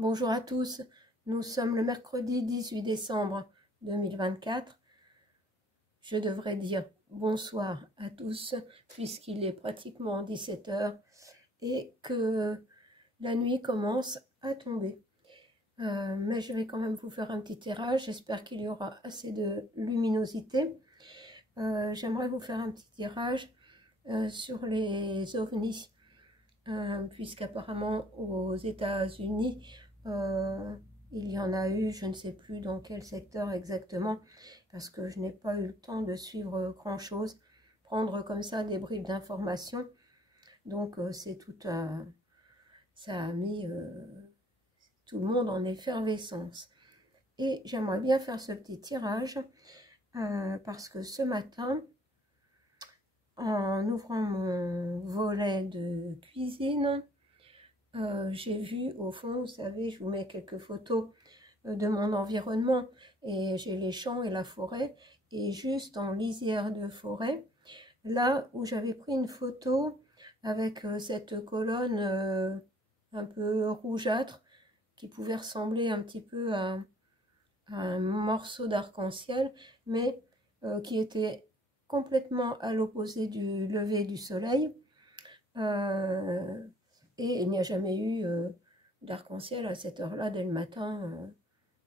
Bonjour à tous, nous sommes le mercredi 18 décembre 2024. Je devrais dire bonsoir à tous puisqu'il est pratiquement 17 h et que la nuit commence à tomber. Mais je vais quand même vous faire un petit tirage, j'espère qu'il y aura assez de luminosité. J'aimerais vous faire un petit tirage sur les ovnis, puisqu'apparemment aux États-Unis, il y en a eu, je ne sais plus dans quel secteur exactement, parce que je n'ai pas eu le temps de suivre grand-chose, prendre comme ça des bribes d'informations. Donc c'est tout ça a mis tout le monde en effervescence. Et j'aimerais bien faire ce petit tirage, parce que ce matin, en ouvrant mon volet de cuisine, j'ai vu au fond, vous savez, je vous mets quelques photos de mon environnement, et j'ai les champs et la forêt, et juste en lisière de forêt, là où j'avais pris une photo avec cette colonne un peu rougeâtre, qui pouvait ressembler un petit peu à un morceau d'arc-en-ciel, mais qui était complètement à l'opposé du lever du soleil. Et il n'y a jamais eu d'arc-en-ciel à cette heure-là, dès le matin,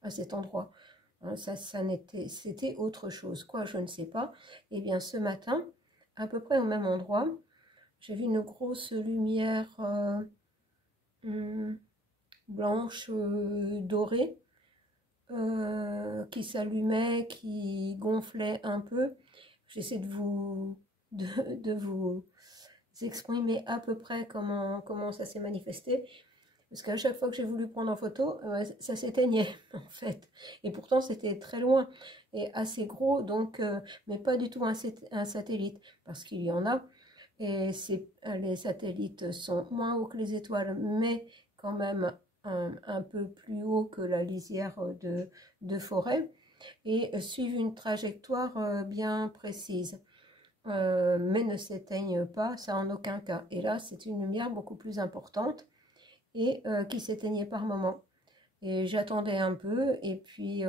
à cet endroit. Hein, c'était autre chose, quoi, je ne sais pas. Et bien ce matin, à peu près au même endroit, j'ai vu une grosse lumière blanche, dorée, qui s'allumait, qui gonflait un peu. J'essaie de vous exprimer à peu près comment ça s'est manifesté, parce qu'à chaque fois que j'ai voulu prendre en photo, ça s'éteignait en fait, et pourtant c'était très loin et assez gros, donc mais pas du tout un satellite, parce qu'il y en a, et les satellites sont moins hauts que les étoiles, mais quand même un peu plus haut que la lisière de forêt, et suivent une trajectoire bien précise. Mais ne s'éteignent pas, ça en aucun cas. Et là, c'est une lumière beaucoup plus importante et qui s'éteignait par moments. Et j'attendais un peu, et puis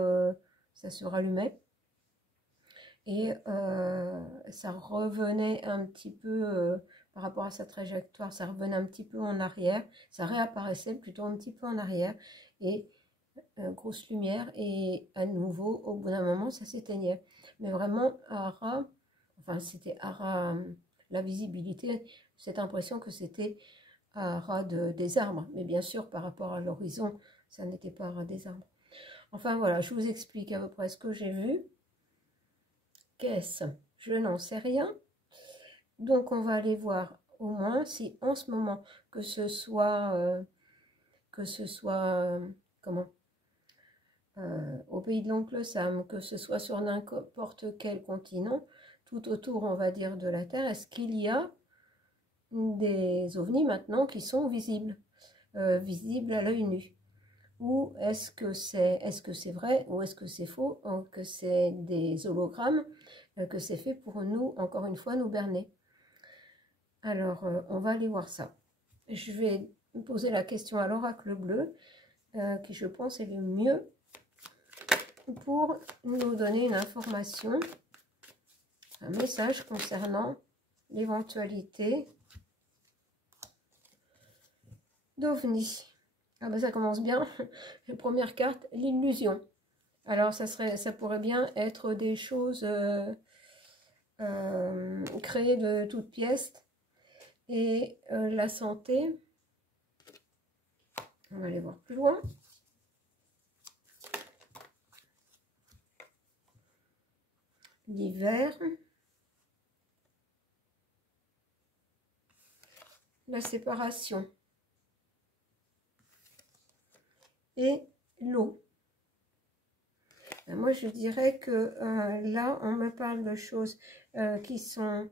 ça se rallumait. Et ça revenait un petit peu, par rapport à sa trajectoire, ça revenait un petit peu en arrière. Ça réapparaissait plutôt un petit peu en arrière. Et grosse lumière, et à nouveau, au bout d'un moment, ça s'éteignait. Mais vraiment, à ras, enfin c'était à ras, la visibilité, cette impression que c'était à ras des arbres, mais bien sûr par rapport à l'horizon, ça n'était pas à ras des arbres. Enfin voilà, je vous explique à peu près ce que j'ai vu. Qu'est-ce? Je n'en sais rien. Donc on va aller voir au moins si en ce moment, que ce soit comment, au pays de l'oncle Sam, que ce soit sur n'importe quel continent, tout autour, on va dire, de la Terre, est-ce qu'il y a des ovnis maintenant qui sont visibles, visibles à l'œil nu? Ou est-ce que c'est vrai, ou est-ce que c'est faux, que c'est des hologrammes, que c'est fait pour nous, encore une fois, nous berner? Alors, on va aller voir ça. Je vais poser la question à l'oracle bleu, qui je pense est le mieux pour nous donner une information, un message concernant l'éventualité d'OVNI. Ah ben ça commence bien. La première carte, l'illusion. Alors ça pourrait bien être des choses créées de toutes pièces. Et la santé, on va aller voir plus loin. L'hiver, la séparation et l'eau. Moi, je dirais que là, on me parle de choses qui sont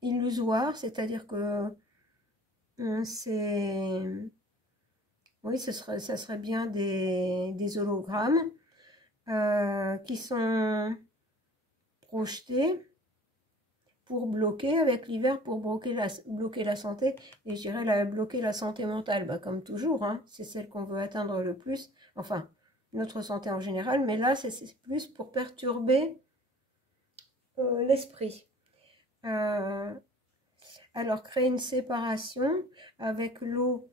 illusoires, c'est-à-dire que oui, ça serait bien des hologrammes qui sont projetés pour bloquer, avec l'hiver, pour bloquer la santé, et je dirais bloquer la santé mentale, bah, comme toujours, hein, c'est celle qu'on veut atteindre le plus, enfin, notre santé en général, mais là, c'est plus pour perturber l'esprit. Alors, créer une séparation avec l'eau,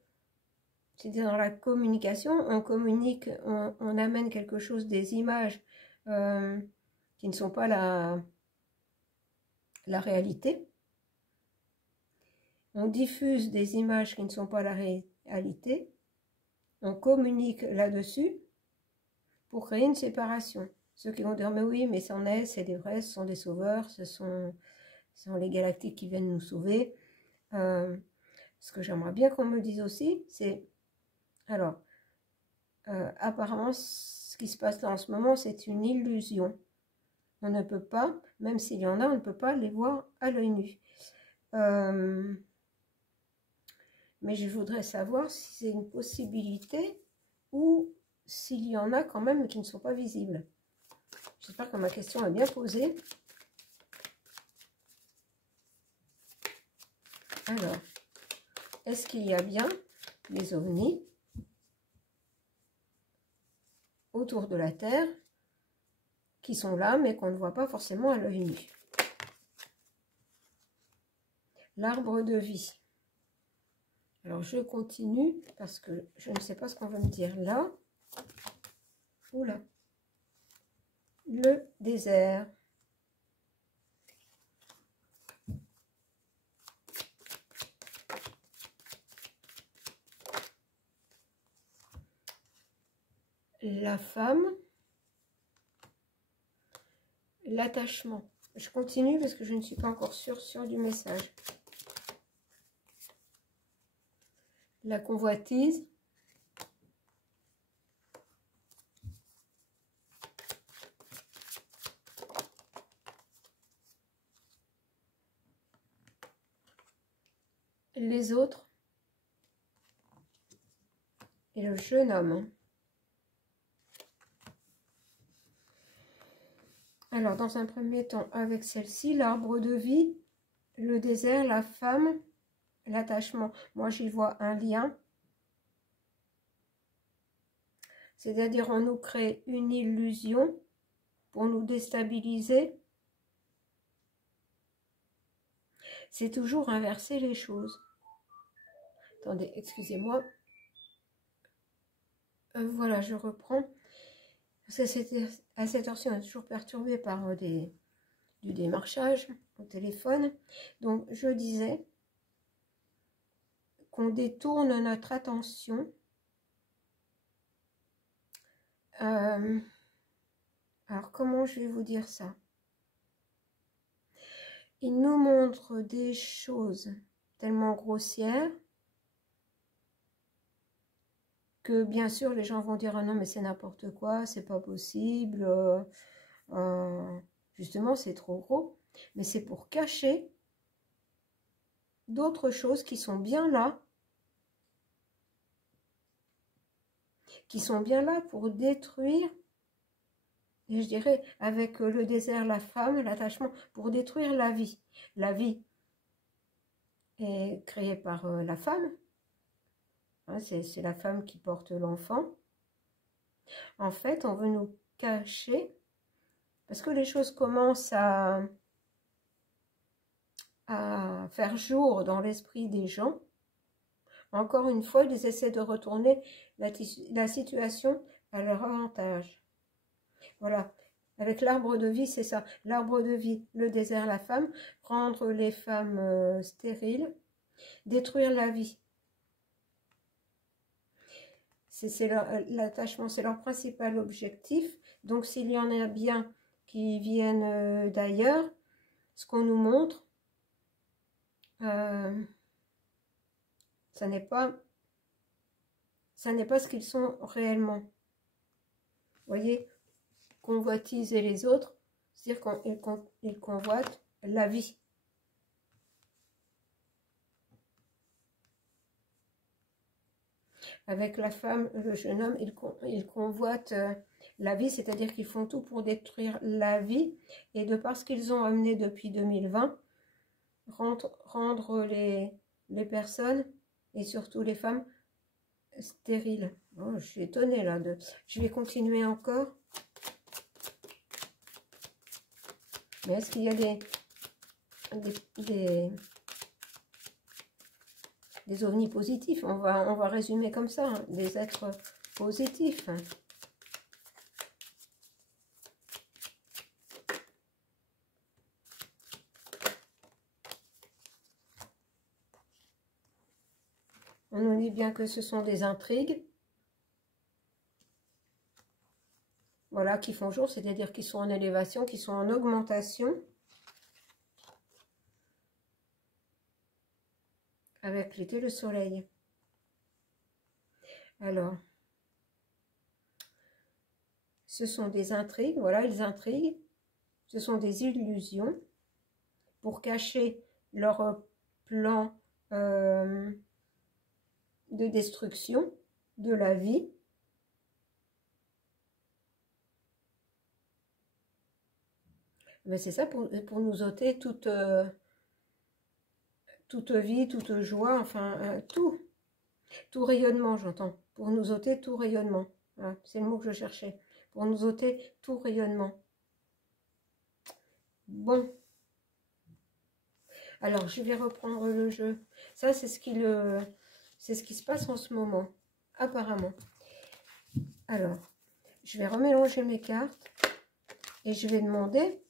c'est dans la communication, on communique, on amène quelque chose, des images qui ne sont pas la réalité. On diffuse des images qui ne sont pas la réalité. On communique là-dessus pour créer une séparation. Ceux qui vont dire, mais oui, mais c'en est, c'est des vrais, ce sont des sauveurs, ce sont les galactiques qui viennent nous sauver. Ce que j'aimerais bien qu'on me dise aussi, c'est, alors, apparemment, ce qui se passe là en ce moment, c'est une illusion. On ne peut pas, même s'il y en a, on ne peut pas les voir à l'œil nu. Mais je voudrais savoir si c'est une possibilité ou s'il y en a quand même qui ne sont pas visibles. J'espère que ma question est bien posée. Alors, est-ce qu'il y a bien des ovnis autour de la Terre qui sont là, mais qu'on ne voit pas forcément à l'œil nu? L'arbre de vie. Alors, je continue parce que je ne sais pas ce qu'on va me dire là. Oula. Le désert. La femme. L'attachement. Je continue parce que je ne suis pas encore sûre du message. La convoitise. Les autres. Et le jeune homme. Alors, dans un premier temps, avec celle-ci, l'arbre de vie, le désert, la femme, l'attachement. Moi, j'y vois un lien. C'est-à-dire, on nous crée une illusion pour nous déstabiliser. C'est toujours inverser les choses. Attendez, excusez-moi. Voilà, je reprends. Parce que à cette heure-ci, on est toujours perturbé par du démarchage au téléphone. Donc, je disais qu'on détourne notre attention. Alors, comment je vais vous dire ça? Il nous montre des choses tellement grossières que bien sûr les gens vont dire ah non mais c'est n'importe quoi, c'est pas possible, justement c'est trop gros, mais c'est pour cacher d'autres choses qui sont bien là, pour détruire, et je dirais avec le désert, la femme, l'attachement, pour détruire la vie. La vie est créée par la femme. C'est la femme qui porte l'enfant. En fait, on veut nous cacher, parce que les choses commencent à faire jour dans l'esprit des gens. Encore une fois, ils essaient de retourner la situation à leur avantage. Voilà. Avec l'arbre de vie, c'est ça. L'arbre de vie, le désert, la femme, rendre les femmes stériles, détruire la vie. C'est l'attachement, c'est leur principal objectif. Donc, s'il y en a bien qui viennent d'ailleurs, ce qu'on nous montre, ça n'est pas ce qu'ils sont réellement. Vous voyez, convoitiser les autres, c'est-à-dire qu'ils convoitent la vie. Avec la femme, le jeune homme, ils convoitent la vie, c'est-à-dire qu'ils font tout pour détruire la vie. Et de par ce qu'ils ont amené depuis 2020, rendre les personnes, et surtout les femmes, stériles. Oh, je suis étonnée là. Je vais continuer encore. Mais est-ce qu'il y a des ovnis positifs? On va résumer comme ça, hein, des êtres positifs. On nous dit bien que ce sont des intrigues. Voilà, qui font jour, c'est-à-dire qui sont en élévation, qui sont en augmentation. Avec l'été, le soleil. Alors, ce sont des intrigues, voilà, ils intriguent. Ce sont des illusions pour cacher leur plan de destruction de la vie. Mais c'est ça, pour nous ôter toute vie, toute joie, enfin, tout rayonnement, j'entends. Pour nous ôter tout rayonnement. Voilà, c'est le mot que je cherchais. Pour nous ôter tout rayonnement. Bon. Alors, je vais reprendre le jeu. Ça, c'est ce qui se passe en ce moment, apparemment. Alors, je vais remélanger mes cartes et je vais demander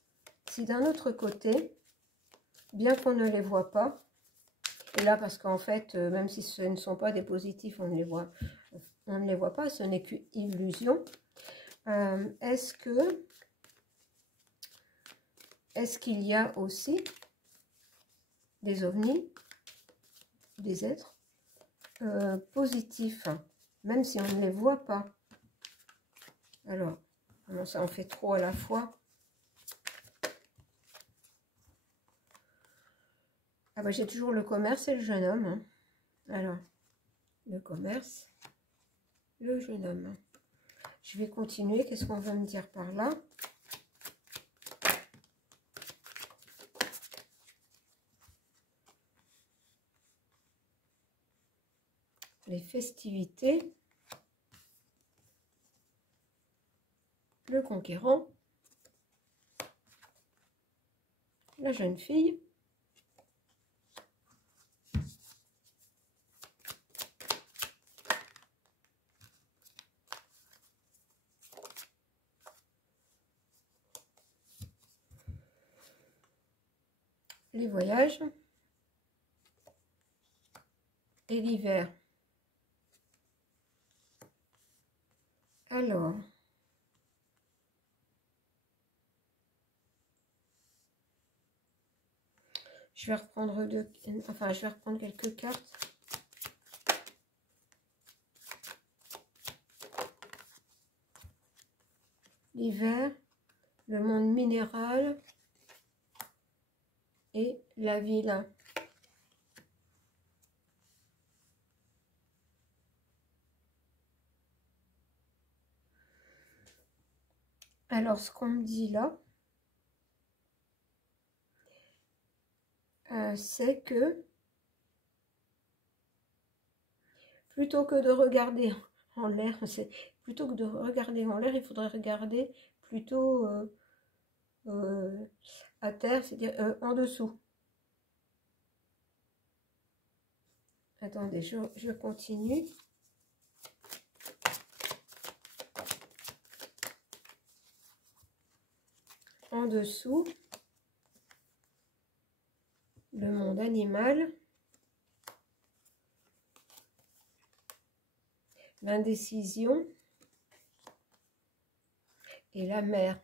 si d'un autre côté, bien qu'on ne les voit pas, et là, parce qu'en fait, même si ce ne sont pas des positifs, on ne les voit pas, ce n'est qu'une illusion. Est-ce qu'il y a aussi des ovnis, des êtres positifs, même si on ne les voit pas? Alors, comment ça en fait trop à la fois? Ah bah j'ai toujours le commerce et le jeune homme. Hein. Alors, le commerce, le jeune homme. Je vais continuer. Qu'est-ce qu'on veut me dire par là? Les festivités. Le conquérant. La jeune fille. Les voyages. Et l'hiver. Alors, je vais reprendre quelques cartes. L'hiver, le monde minéral et la ville. Alors, ce qu'on me dit là, c'est que plutôt que de regarder en l'air, plutôt que de regarder en l'air, il faudrait regarder plutôt à terre, c'est-à-dire en dessous. Attendez, je continue. En dessous, le monde animal, l'indécision et la mer.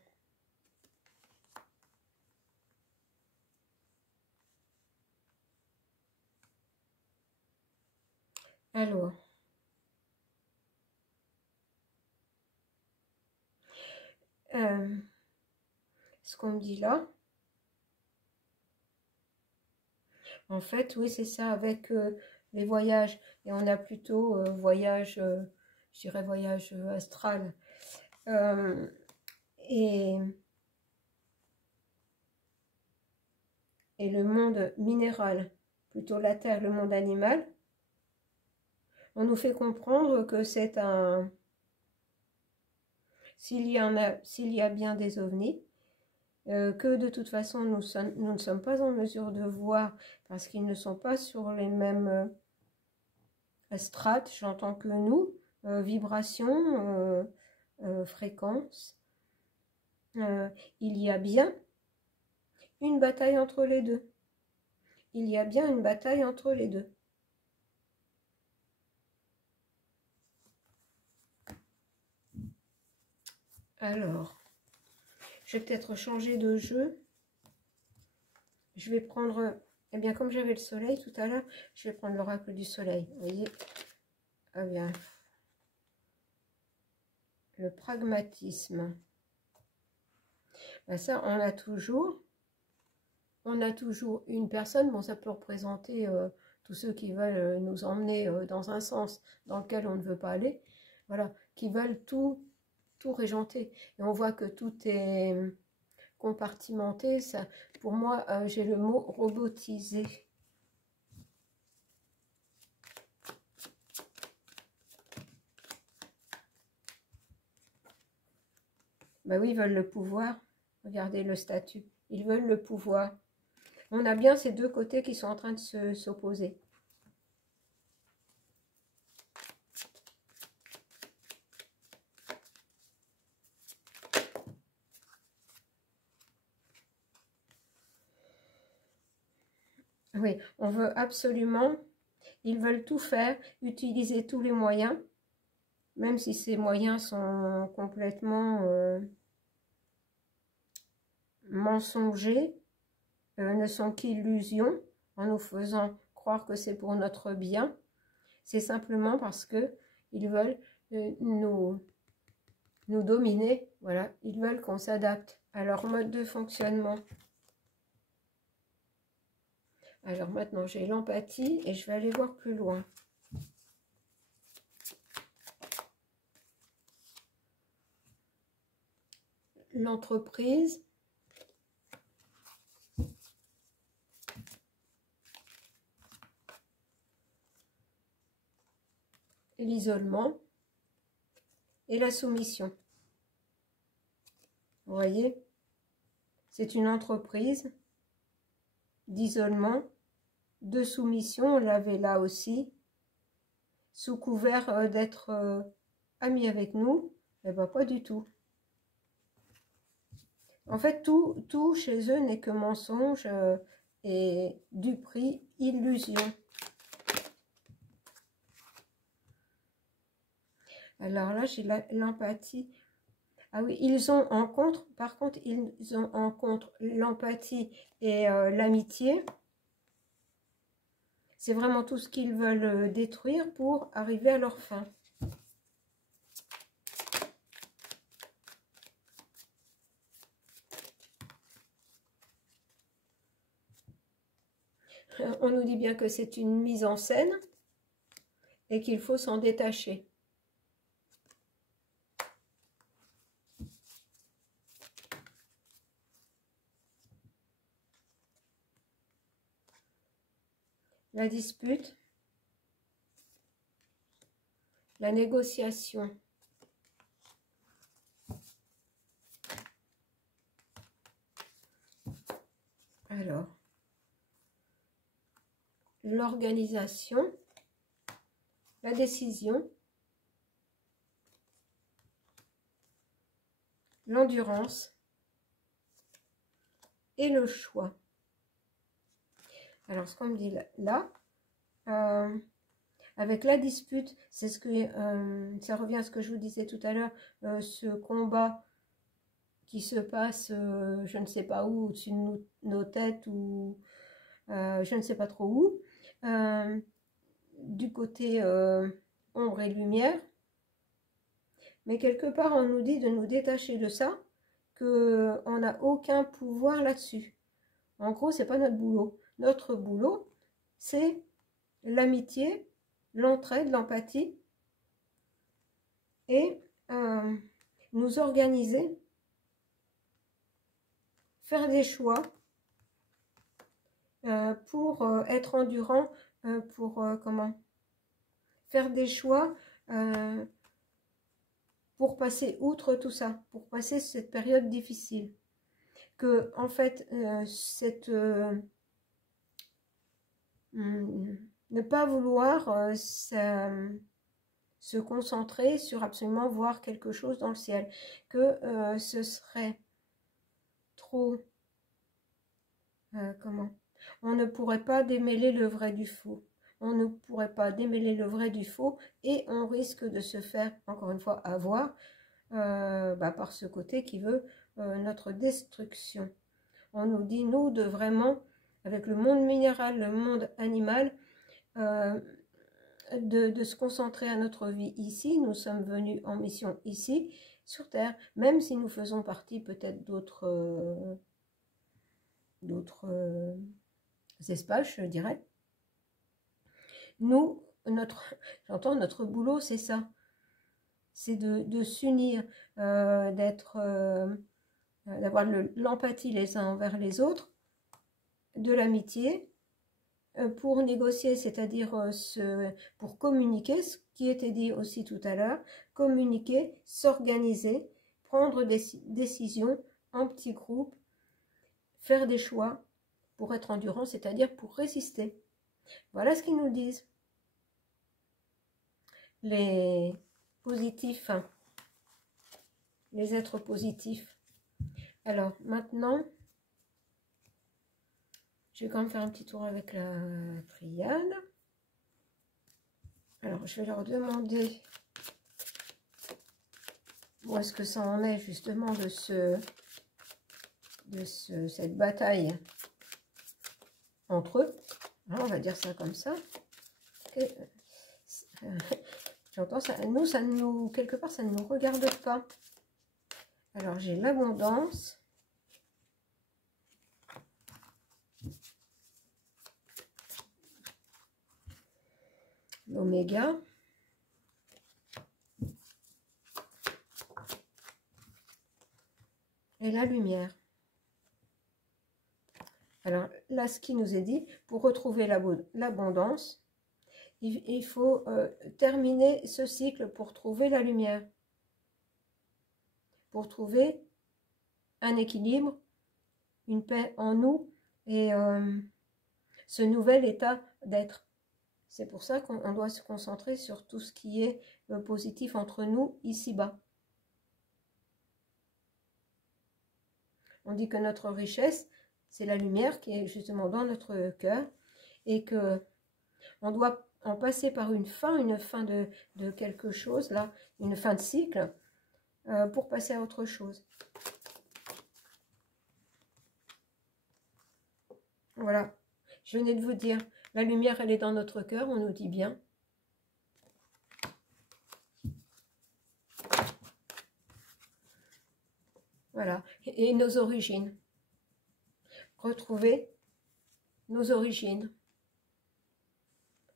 Alors, ce qu'on me dit là, en fait, oui, c'est ça, avec les voyages. Et on a plutôt voyage, je dirais voyage astral. Et et le monde minéral, plutôt la terre, le monde animal, on nous fait comprendre que c'est un... s'il y a bien des ovnis, que de toute façon nous ne sommes pas en mesure de voir parce qu'ils ne sont pas sur les mêmes strates, j'entends que nous, vibrations, fréquences. Il y a bien une bataille entre les deux. Il y a bien une bataille entre les deux. Alors, je vais peut-être changer de jeu. Je vais prendre, eh bien, comme j'avais le soleil tout à l'heure, je vais prendre l'oracle du soleil. Vous voyez? Ah bien. Le pragmatisme. Ben ça, on a toujours une personne, bon, ça peut représenter tous ceux qui veulent nous emmener dans un sens dans lequel on ne veut pas aller, voilà, qui veulent tout régenter. Et on voit que tout est compartimenté. Ça, pour moi, j'ai le mot robotisé. Ben oui, ils veulent le pouvoir. Regardez le statut. Ils veulent le pouvoir. On a bien ces deux côtés qui sont en train de s'opposer. Oui, on veut absolument, ils veulent tout faire, utiliser tous les moyens, même si ces moyens sont complètement mensongers, ne sont qu'illusions, en nous faisant croire que c'est pour notre bien. C'est simplement parce que ils veulent nous dominer, voilà, ils veulent qu'on s'adapte à leur mode de fonctionnement. Alors maintenant, j'ai l'empathie et je vais aller voir plus loin. L'entreprise. L'isolement et la soumission. Vous voyez, c'est une entreprise d'isolement, de soumission, on l'avait là aussi, sous couvert d'être amis avec nous, eh bien pas du tout. En fait, tout chez eux n'est que mensonge et duperie, illusion. Alors là, j'ai l'empathie. Ah oui, ils ont en contre, par contre, ils ont en contre l'empathie et l'amitié. C'est vraiment tout ce qu'ils veulent détruire pour arriver à leur fin. On nous dit bien que c'est une mise en scène et qu'il faut s'en détacher. La dispute, la négociation. Alors, l'organisation, la décision, l'endurance et le choix. Alors, ce qu'on me dit là, avec la dispute, c'est ce que ça revient à ce que je vous disais tout à l'heure, ce combat qui se passe, je ne sais pas où, au-dessus de nos têtes ou je ne sais pas trop où, du côté ombre et lumière. Mais quelque part, on nous dit de nous détacher de ça, qu'on n'a aucun pouvoir là-dessus. En gros, c'est pas notre boulot. Notre boulot, c'est l'amitié, l'entraide, l'empathie et nous organiser, faire des choix pour être endurant, pour comment faire des choix pour passer outre tout ça, pour passer cette période difficile. Que en fait, ne pas vouloir se concentrer sur absolument voir quelque chose dans le ciel, que ce serait trop, comment, on ne pourrait pas démêler le vrai du faux, on ne pourrait pas démêler le vrai du faux, et on risque de se faire, encore une fois, avoir par ce côté qui veut notre destruction. On nous dit, nous, de vraiment, avec le monde minéral, le monde animal, de se concentrer à notre vie ici. Nous sommes venus en mission ici, sur Terre, même si nous faisons partie peut-être d'autres espaces, je dirais. Nous, j'entends, notre boulot, c'est ça. C'est de s'unir, d'avoir l'empathie les uns envers les autres, de l'amitié, pour négocier, c'est-à-dire pour communiquer, ce qui était dit aussi tout à l'heure, communiquer, s'organiser, prendre des décisions en petits groupes, faire des choix pour être endurant, c'est-à-dire pour résister. Voilà ce qu'ils nous disent. Les positifs, les êtres positifs. Alors maintenant, je vais quand même faire un petit tour avec la triade. Alors, je vais leur demander où est-ce que ça en est justement de cette bataille entre eux. Alors, on va dire ça comme ça. J'entends ça. Nous, quelque part, ça ne nous regarde pas. Alors, j'ai l'abondance. L'oméga. Et la lumière. Alors là, ce qui nous est dit, pour retrouver l'abondance, il faut terminer ce cycle pour trouver la lumière. Pour trouver un équilibre, une paix en nous et ce nouvel état d'être. C'est pour ça qu'on doit se concentrer sur tout ce qui est positif entre nous ici-bas. On dit que notre richesse, c'est la lumière qui est justement dans notre cœur et que on doit en passer par une fin de quelque chose, là, une fin de cycle, pour passer à autre chose. Voilà, je venais de vous dire, la lumière, elle est dans notre cœur, on nous dit bien. Voilà, et nos origines. Retrouver nos origines.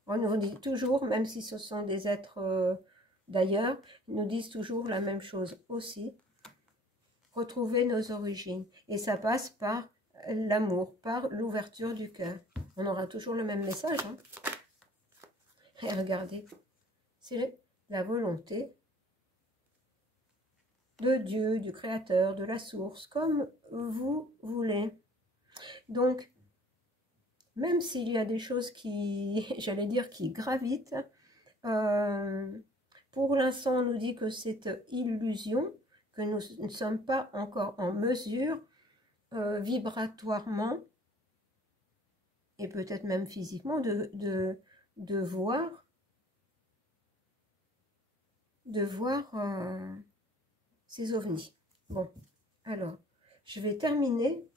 On nous dit toujours, même si ce sont des êtres d'ailleurs, ils nous disent toujours la même chose aussi. Retrouver nos origines. Et ça passe par l'amour, par l'ouverture du cœur. On aura toujours le même message. Hein. Et regardez, c'est la volonté de Dieu, du Créateur, de la source, comme vous voulez. Donc, même s'il y a des choses qui, j'allais dire, qui gravitent, pour l'instant, on nous dit que c'est illusion, que nous ne sommes pas encore en mesure, vibratoirement, et peut-être même physiquement, de voir ces ovnis. Bon, alors, je vais terminer,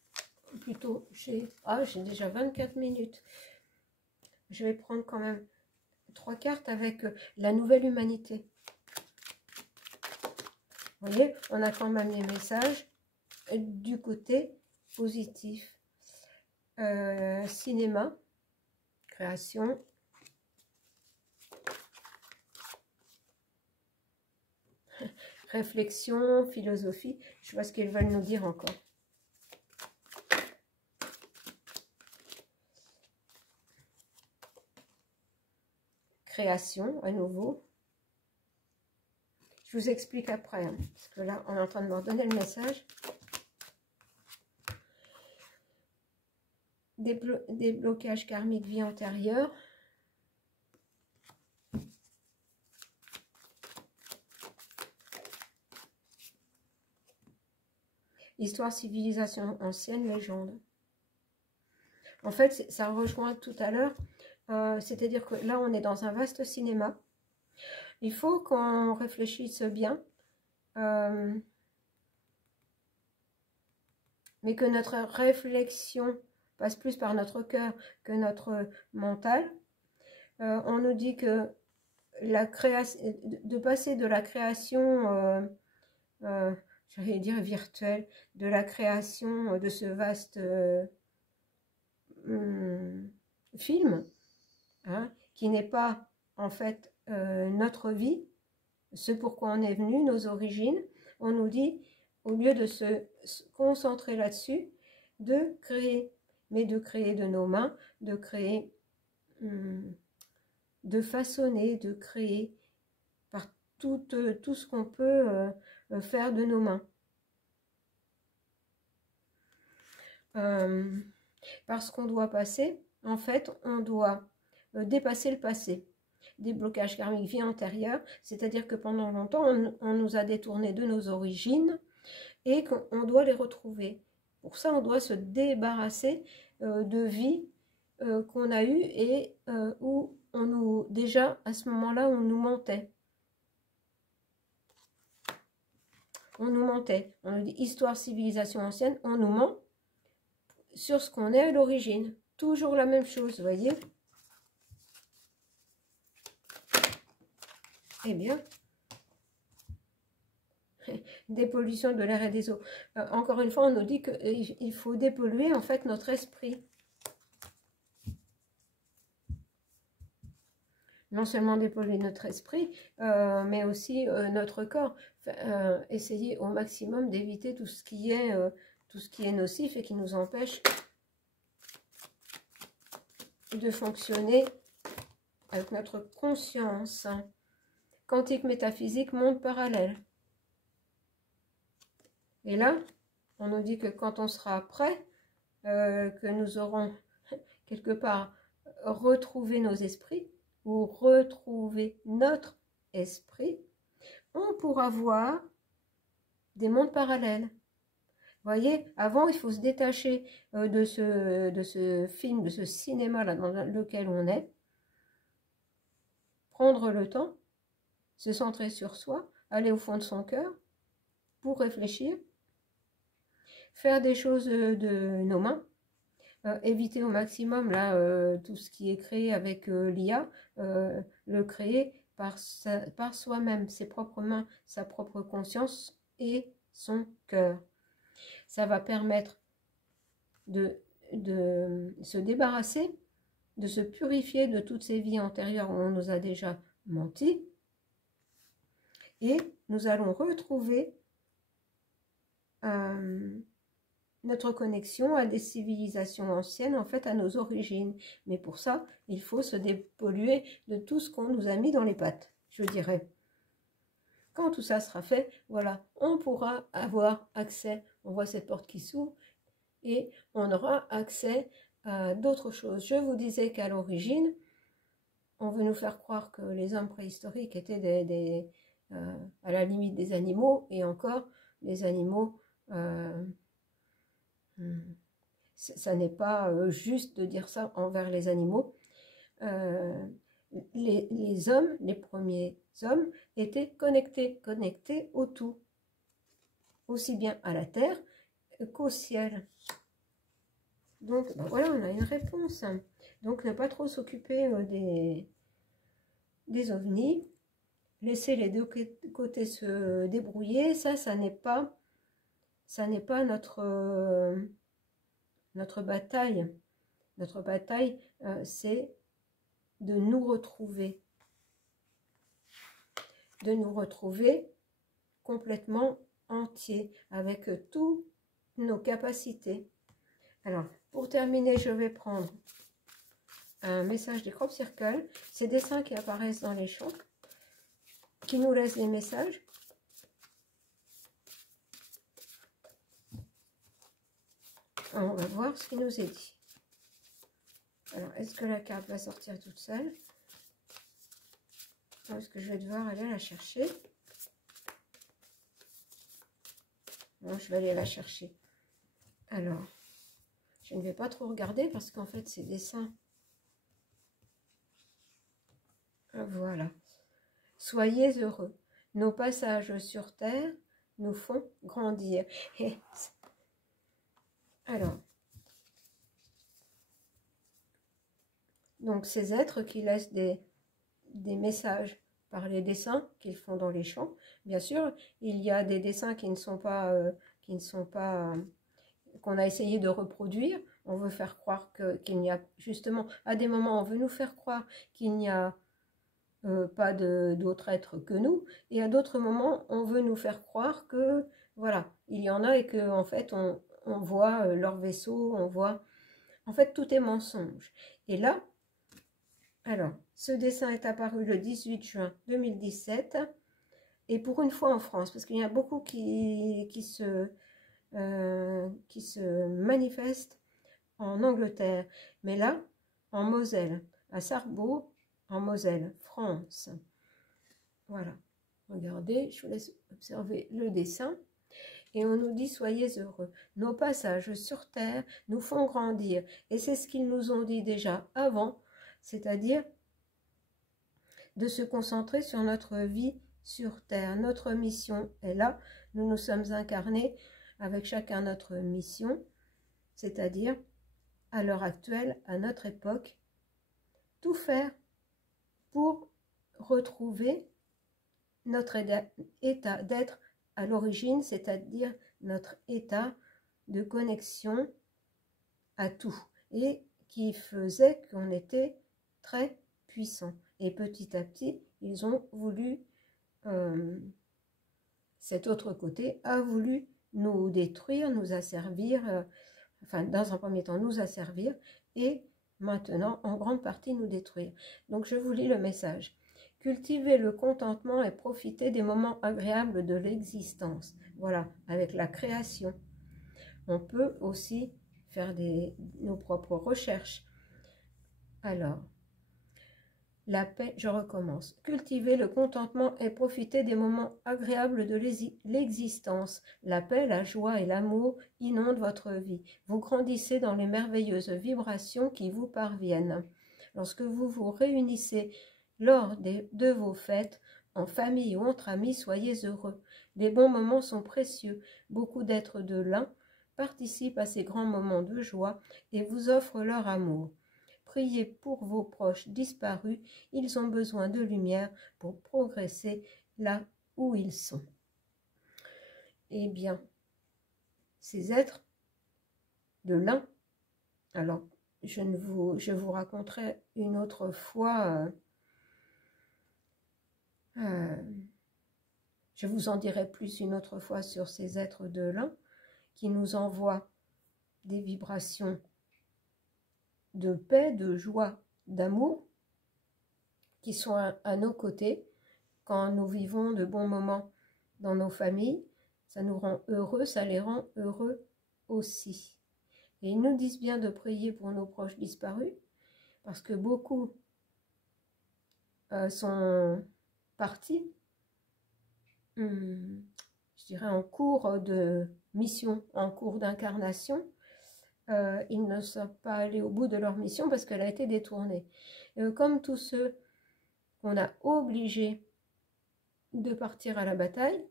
plutôt, j'ai déjà 24 minutes. Je vais prendre quand même 3 cartes avec la nouvelle humanité. Vous voyez, on a quand même les messages du côté positif. Cinéma, création, réflexion, philosophie. Je vois ce qu'ils veulent nous dire encore. création à nouveau. Je vous explique après, hein, parce que là, on est en train de me redonner le message. Des blocages karmiques vie antérieure. Histoire, civilisation ancienne, légende. En fait, ça rejoint tout à l'heure. C'est-à-dire que là, on est dans un vaste cinéma. Il faut qu'on réfléchisse bien. Mais que notre réflexion passe plus par notre cœur que notre mental. On nous dit que la création, de passer de la création, j'allais dire virtuelle, de la création de ce vaste film, hein, qui n'est pas en fait notre vie, ce pourquoi on est venu, nos origines, on nous dit, au lieu de se concentrer là-dessus, de créer, mais de créer de nos mains, de créer, de façonner, de créer par tout ce qu'on peut faire de nos mains. Parce qu'on doit passer, en fait, on doit dépasser le passé. Des blocages karmiques vie antérieure, c'est-à-dire que pendant longtemps, on nous a détournés de nos origines et qu'on doit les retrouver. Pour ça, on doit se débarrasser de vies qu'on a eues et où on nous, déjà à ce moment-là, on nous mentait. On nous mentait. On nous dit histoire, civilisation ancienne, on nous ment sur ce qu'on est à l'origine. Toujours la même chose, vous voyez. Eh bien, dépollution de l'air et des eaux. Encore une fois, on nous dit qu'il faut dépolluer en fait notre esprit. Non seulement dépolluer notre esprit, mais aussi notre corps. Essayer au maximum d'éviter tout ce qui est nocif et qui nous empêche de fonctionner avec notre conscience. Quantique métaphysique, monde parallèle. Et là, on nous dit que quand on sera prêt, que nous aurons quelque part retrouvé nos esprits, ou retrouver notre esprit, on pourra voir des mondes parallèles. Vous voyez, avant, il faut se détacher de ce film, de ce cinéma-là dans lequel on est, prendre le temps, se centrer sur soi, aller au fond de son cœur pour réfléchir, faire des choses de nos mains, éviter au maximum là tout ce qui est créé avec l'IA, le créer par soi-même, ses propres mains, sa propre conscience et son cœur. Ça va permettre de se débarrasser, de se purifier de toutes ces vies antérieures où on nous a déjà menti. Et nous allons retrouver notre connexion à des civilisations anciennes, en fait à nos origines. Mais pour ça, il faut se dépolluer de tout ce qu'on nous a mis dans les pattes, je dirais. Quand tout ça sera fait, voilà, on pourra avoir accès, on voit cette porte qui s'ouvre, et on aura accès à d'autres choses. Je vous disais qu'à l'origine, on veut nous faire croire que les hommes préhistoriques étaient à la limite des animaux, et encore, les animaux, ça n'est pas juste de dire ça envers les animaux. Les hommes, les premiers hommes, étaient connectés au tout, aussi bien à la terre qu'au ciel. Donc, ben voilà, on a une réponse. Donc, ne pas trop s'occuper des ovnis, laisser les deux côtés se débrouiller, ça n'est pas notre bataille. Notre bataille, c'est de nous retrouver complètement entiers, avec toutes nos capacités. Alors, pour terminer, je vais prendre un message des crop circles, ces dessins qui apparaissent dans les champs, qui nous laissent des messages. On va voir ce qu'il nous est dit. Alors, est-ce que la carte va sortir toute seule? Est-ce que je vais devoir aller la chercher? Non, je vais aller la chercher. Alors, je ne vais pas trop regarder parce qu'en fait, ces dessins... Voilà. Soyez heureux. Nos passages sur terre nous font grandir. Alors, donc ces êtres qui laissent des messages par les dessins qu'ils font dans les champs. Bien sûr, il y a des dessins qui ne sont pas qu'on a essayé de reproduire. On veut faire croire qu'il n'y a, justement, à des moments, on veut nous faire croire qu'il n'y a pas d'autres êtres que nous, et à d'autres moments, on veut nous faire croire que, voilà, il y en a et que, en fait, on voit leur vaisseau, on voit... En fait, tout est mensonge. Et là, alors, ce dessin est apparu le 18 juin 2017, et pour une fois en France, parce qu'il y a beaucoup qui se manifestent en Angleterre, mais là, en Moselle, à Sarrebourg, en Moselle, France. Voilà, regardez, je vous laisse observer le dessin. Et on nous dit, soyez heureux. Nos passages sur terre nous font grandir. Et c'est ce qu'ils nous ont dit déjà avant, c'est-à-dire de se concentrer sur notre vie sur terre. Notre mission est là. Nous nous sommes incarnés avec chacun notre mission, c'est-à-dire, à l'heure actuelle, à notre époque, tout faire pour retrouver notre état d'être à l'origine, c'est-à-dire notre état de connexion à tout, et qui faisait qu'on était très puissant. Et petit à petit, ils ont voulu, cet autre côté a voulu nous détruire, nous asservir, enfin dans un premier temps nous asservir, et maintenant en grande partie nous détruire. Donc je vous lis le message. Cultivez le contentement et profitez des moments agréables de l'existence. Voilà, avec la création. On peut aussi faire nos propres recherches. Alors, la paix, je recommence. Cultivez le contentement et profitez des moments agréables de l'existence. La paix, la joie et l'amour inondent votre vie. Vous grandissez dans les merveilleuses vibrations qui vous parviennent. Lorsque vous vous réunissez lors de vos fêtes, en famille ou entre amis, soyez heureux. Les bons moments sont précieux. Beaucoup d'êtres de l'un participent à ces grands moments de joie et vous offrent leur amour. Priez pour vos proches disparus, ils ont besoin de lumière pour progresser là où ils sont. Eh bien, ces êtres de l'un, alors je vous raconterai une autre fois, je vous en dirai plus une autre fois sur ces êtres de l'un qui nous envoient des vibrations de paix, de joie, d'amour, qui sont à nos côtés quand nous vivons de bons moments dans nos familles. Ça nous rend heureux, ça les rend heureux aussi. Et ils nous disent bien de prier pour nos proches disparus, parce que beaucoup sont partis, je dirais en cours de mission, en cours d'incarnation. Ils ne sont pas allés au bout de leur mission parce qu'elle a été détournée. Comme tous ceux qu'on a obligés de partir à la bataille,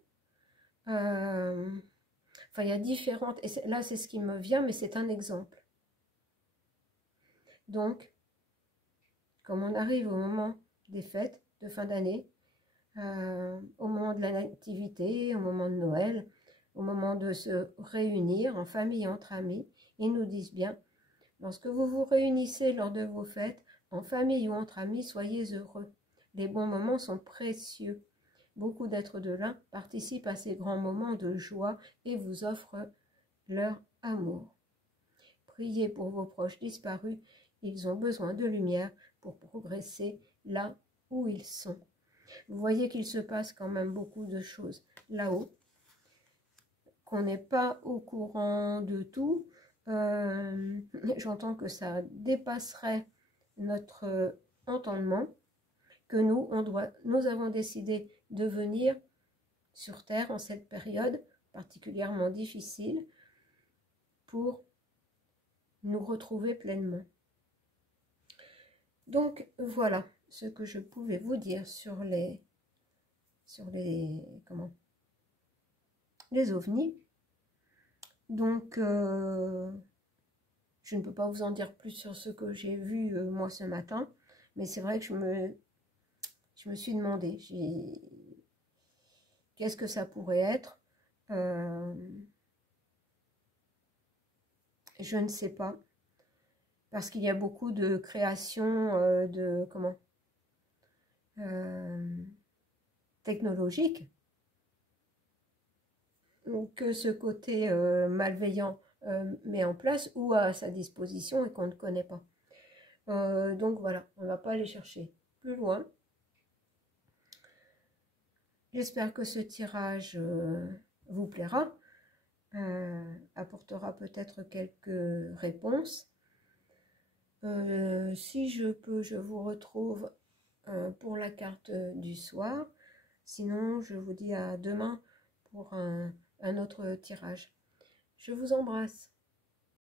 enfin il y a différentes, et là c'est ce qui me vient, mais c'est un exemple. Donc, comme on arrive au moment des fêtes de fin d'année, au moment de la nativité, au moment de Noël, au moment de se réunir en famille, entre amis, ils nous disent bien, lorsque vous vous réunissez lors de vos fêtes, en famille ou entre amis, soyez heureux. Les bons moments sont précieux. Beaucoup d'êtres de l'un participent à ces grands moments de joie et vous offrent leur amour. Priez pour vos proches disparus, Ils ont besoin de lumière pour progresser là où ils sont. Vous voyez qu'il se passe quand même beaucoup de choses là-haut, qu'on n'est pas au courant de tout. J'entends que ça dépasserait notre entendement, que nous avons décidé de venir sur Terre en cette période particulièrement difficile pour nous retrouver pleinement. Donc voilà ce que je pouvais vous dire sur les ovnis. Donc je ne peux pas vous en dire plus sur ce que j'ai vu moi ce matin, mais c'est vrai que je me suis demandé qu'est-ce que ça pourrait être. Je ne sais pas, parce qu'il y a beaucoup de créations technologiques, que ce côté malveillant met en place ou à sa disposition et qu'on ne connaît pas. Donc voilà, on ne va pas aller chercher plus loin. J'espère que ce tirage vous plaira, apportera peut-être quelques réponses. Si je peux, je vous retrouve pour la carte du soir. Sinon, je vous dis à demain pour un autre tirage. Je vous embrasse.